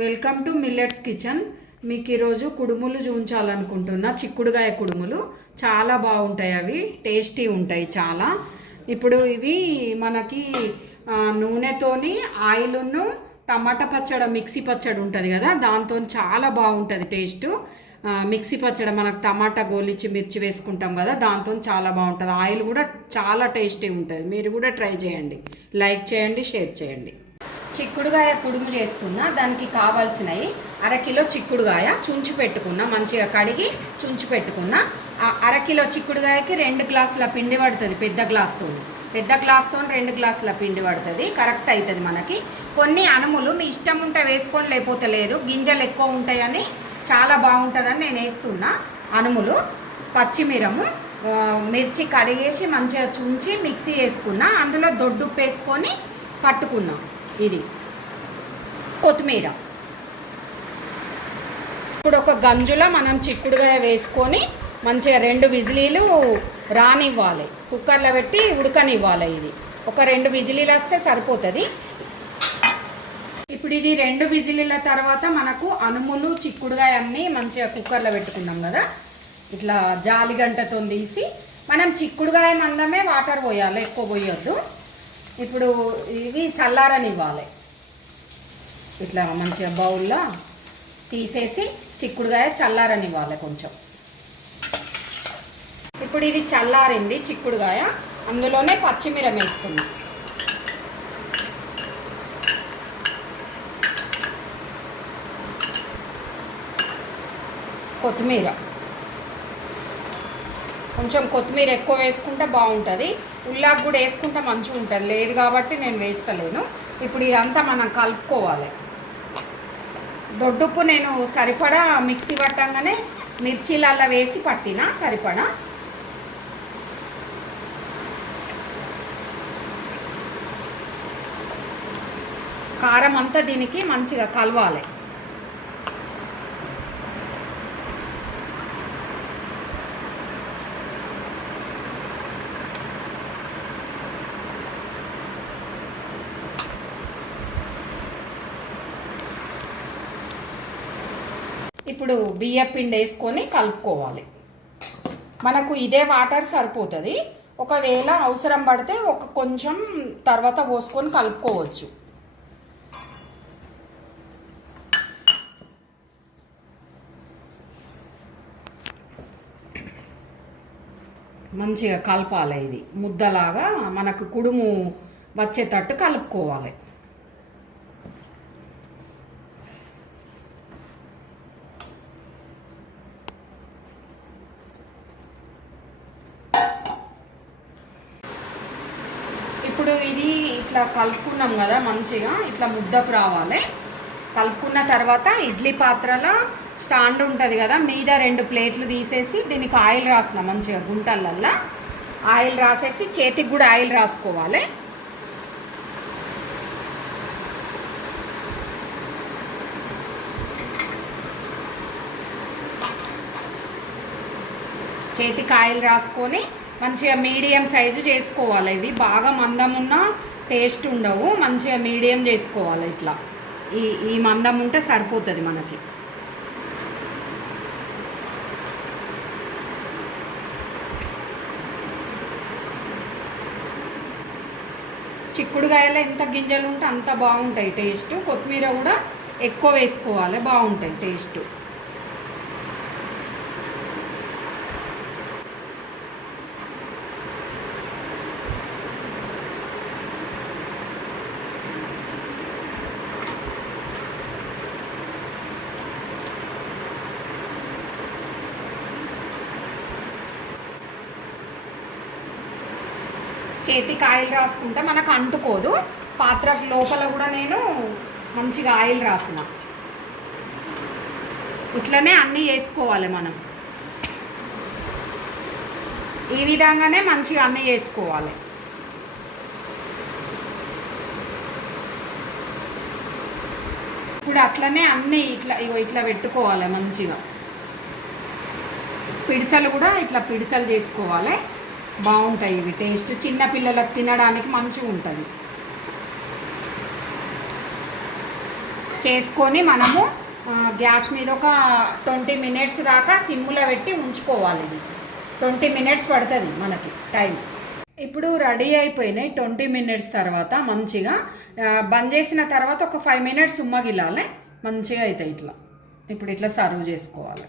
Welcome to millets kitchen. మీకు ఈరోజు కుడుములు చూపించాలనుకుంటున్నా. చిక్కుడుగాయ కుడుములు చాలా బాగుంటాయి, అవి టేస్టీ ఉంటాయి చాలా. ఇప్పుడు ఇవి మనకి నూనెతోని ఆయిల్ను టమాటా పచ్చడి, మిక్సీ పచ్చడి ఉంటుంది కదా, దాంతో చాలా బాగుంటుంది టేస్ట్. మిక్సీ పచ్చడి మనకు టమాటా గోలిచ్చి మిర్చి వేసుకుంటాం కదా, దాంతో చాలా బాగుంటుంది. ఆయిల్ కూడా చాలా టేస్టీ ఉంటుంది. మీరు కూడా ట్రై చేయండి, లైక్ చేయండి, షేర్ చేయండి. చిక్కుడుగాయ కుడుము చేస్తున్నా. దానికి కావాల్సినవి అరకిలో చిక్కుడుగాయ చుంచి పెట్టుకున్నా, మంచిగా కడిగి చుంచి పెట్టుకున్నా. అరకిలో చిక్కుడుగాయకి 2 గ్లాసుల పిండి పడుతుంది. పెద్ద గ్లాస్తో 2 గ్లాసుల పిండి పడుతుంది, కరెక్ట్ అవుతుంది మనకి. కొన్ని అనుములు మీ ఇష్టం ఉంటే వేసుకొని, లేకపోతే లేదు. గింజలు ఎక్కువ ఉంటాయని చాలా బాగుంటుందని నేను వేస్తున్నా. అనుములు, పచ్చిమిరము, మిర్చి కడిగేసి మంచిగా చుంచి మిక్సీ వేసుకున్నా. అందులో దొడ్డుప్పు వేసుకొని పట్టుకున్నాం. ఇది కొత్తిమీర. ఇప్పుడు ఒక గంజులో మనం చిక్కుడుగాయ వేసుకొని మంచిగా 2 విజిలీలు రానివ్వాలి. కుక్కర్లో పెట్టి ఉడకనివ్వాలి. ఇది ఒక 2 విజిలీలు వస్తే సరిపోతుంది. ఇప్పుడు ఇది 2 విజిలీల తర్వాత మనకు అనుములు, చిక్కుడుగాయ అన్నీ మంచిగా కుక్కర్లో పెట్టుకున్నాం కదా, ఇట్లా జాలిగంటతో తీసి మనం చిక్కుడుగాయ మందమే వాటర్ పోయాలి, ఎక్కువ పోయొద్దు. ఇప్పుడు ఇవి చల్లారనివ్వాలి. ఇట్లా మంచిగా బౌల్లో తీసేసి చిక్కుడుగాయ చల్లారనివ్వాలి కొంచెం. ఇప్పుడు ఇది చల్లారింది చిక్కుడుగాయ. అందులోనే పచ్చిమిరం వేస్తున్నాం. కొత్తిమీర, కొంచెం కొత్తిమీర ఎక్కువ వేసుకుంటే బాగుంటుంది. ఉల్లాకు కూడా వేసుకుంటే మంచిగా ఉంటుంది, లేదు కాబట్టి నేను వేస్తలేను. ఇప్పుడు ఇదంతా మనం కలుపుకోవాలి. దొడ్డుప్పు నేను సరిపడా మిక్సీ పట్టంగానే మిర్చీలల్లో వేసి పట్టిన సరిపడా. కారం అంతా దీనికి మంచిగా కలవాలి. ఇప్పుడు బియ్యం పిండి వేసుకొని కలుపుకోవాలి. మనకు ఇదే వాటర్ సరిపోతుంది. ఒకవేళ అవసరం పడితే కొంచెం తర్వాత పోసుకొని కలుపుకోవచ్చు. మంచిగా కలపాలి. ఇది ముద్దలాగా మనకు కుడుము వచ్చేటట్టు కలుపుకోవాలి. ఇప్పుడు ఇది ఇట్లా కలుపుకున్నాం కదా, మంచిగా ఇట్లా ముద్దకు రావాలి. కలుపుకున్న తర్వాత ఇడ్లీ పాత్రలో స్టాండ్ ఉంటుంది కదా, మీద 2 ప్లేట్లు తీసేసి దీనికి ఆయిల్ రాసిన, మంచిగా గుంటలల్లో ఆయిల్ రాసేసి చేతికి కూడా ఆయిల్ రాసుకోవాలి. చేతికి ఆయిల్ రాసుకొని మంచిగా మీడియం సైజు చేసుకోవాలి. ఇవి బాగా మందం ఉన్నా టేస్ట్ ఉండవు, మంచిగా మీడియం చేసుకోవాలి. ఇట్లా ఈ మందం ఉంటే సరిపోతుంది మనకి. చిక్కుడుగాయలో ఎంత గింజలు ఉంటే అంత బాగుంటాయి టేస్ట్. కొత్తిమీర కూడా ఎక్కువ వేసుకోవాలి, బాగుంటాయి టేస్ట్. చేతికి ఆయిల్ రాసుకుంటే మనకు అంటుకోదు. పాత్ర లోపల కూడా నేను మంచిగా ఆయిల్ రాసిన. ఇట్లనే అన్నీ వేసుకోవాలి మనం. ఈ విధంగానే మంచిగా అన్నీ వేసుకోవాలి. ఇప్పుడు అట్లనే అన్నీ ఇట్లా పెట్టుకోవాలి మంచిగా. పిడిసలు కూడా ఇట్లా పిడిసలు చేసుకోవాలి, బాగుంటాయి ఇవి టేస్ట్. చిన్న పిల్లలకు తినడానికి మంచిగా ఉంటుంది. చేసుకొని మనము గ్యాస్ మీద ఒక 20 మినిట్స్ దాకా సిమ్లో పెట్టి ఉంచుకోవాలి. ఇది 20 మినిట్స్ పడుతుంది మనకి టైం. ఇప్పుడు రెడీ అయిపోయినాయి. 20 మినిట్స్ తర్వాత మంచిగా బంద్ చేసిన తర్వాత ఒక 5 మినిట్స్ ఉమ్మగిలాలి, మంచిగా అవుతాయి ఇట్లా. ఇప్పుడు ఇట్లా సర్వ్ చేసుకోవాలి.